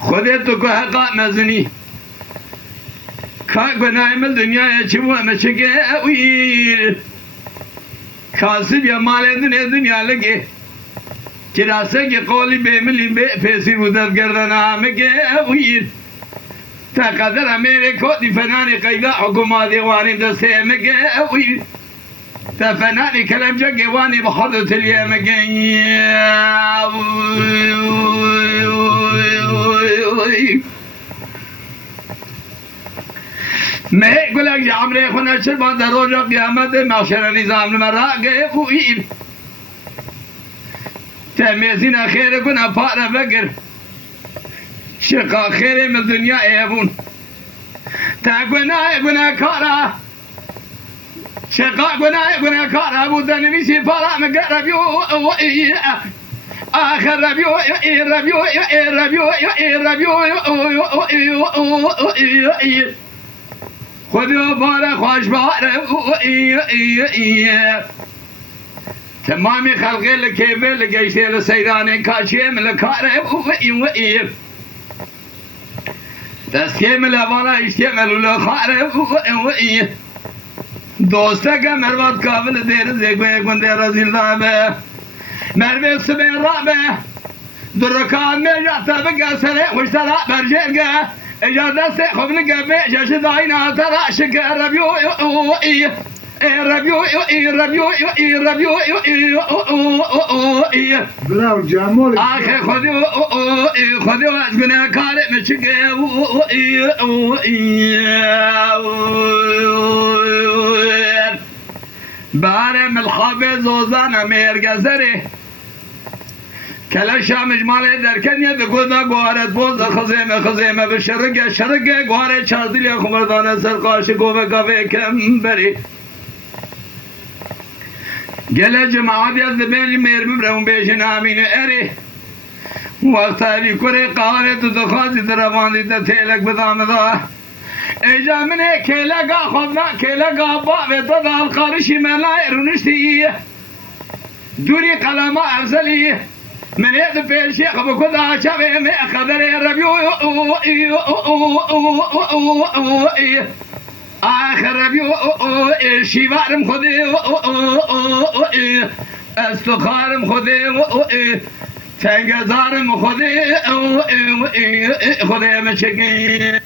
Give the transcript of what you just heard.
خودتو که حقا مزنی که گنایم دنیا چمو مچگه اوی کاسب یا مال دنیا لگه چراسه که قولی بیملی پیسی بودت گردن آمگه اوی تا قدر امیره کودی فنانی قیدا حکوماتی وانی دسته مگه اوی تا فنانی کلم جگه وانی بخدت لیه مگه میں گلک عمرے خنا شربان دروجہ قیامت معاشر نظام نمرا گئے ہوئی تمیزین خیر گنا پارا بگر شقا خیر من دنیا ایبون تا گناہ کارا شقا گناہ کارا بودا نویسی پارا مگر ربیو آخر ربیو خودو باره خوش باره تمامی خلقی لکیبه لگیشتی لسیرانی کاشیم لکاره دستیم لوانا اشتیم لخاره دوسته که مرواد کابل دیر زیگوه کنده رزیل دابه مروی سبه رابه درکان میں جاتا بگا سرے خوشترا برجرگا اجازت سے خبل گبے جش دائنا تراشک برو جمال آخه خودی از گناه کار مچگه باره ملخابه زوزانه میرگزره کلا شامش ماله درکن یه دکودا گوارت بوز خزیمه به شرگه گواره چازیلی خمردانه سرقاش گوه گوه کم بری گله جماعت یاد بیلی میرم برون بیشن آمین اری وقتاری کره قاره تو دخوازی درواندی تا تیلک بدام دا ایجا منه کلگا خودنا کلگا باوه تا دال قارشی ملای رونشتی دوری قلما افزلی من يد في الشيخ بكذا شبه ما خذر الربيو آخر ربيو الشيبارم خذي استخارم خذي تنجزارم خذي خذي مشكي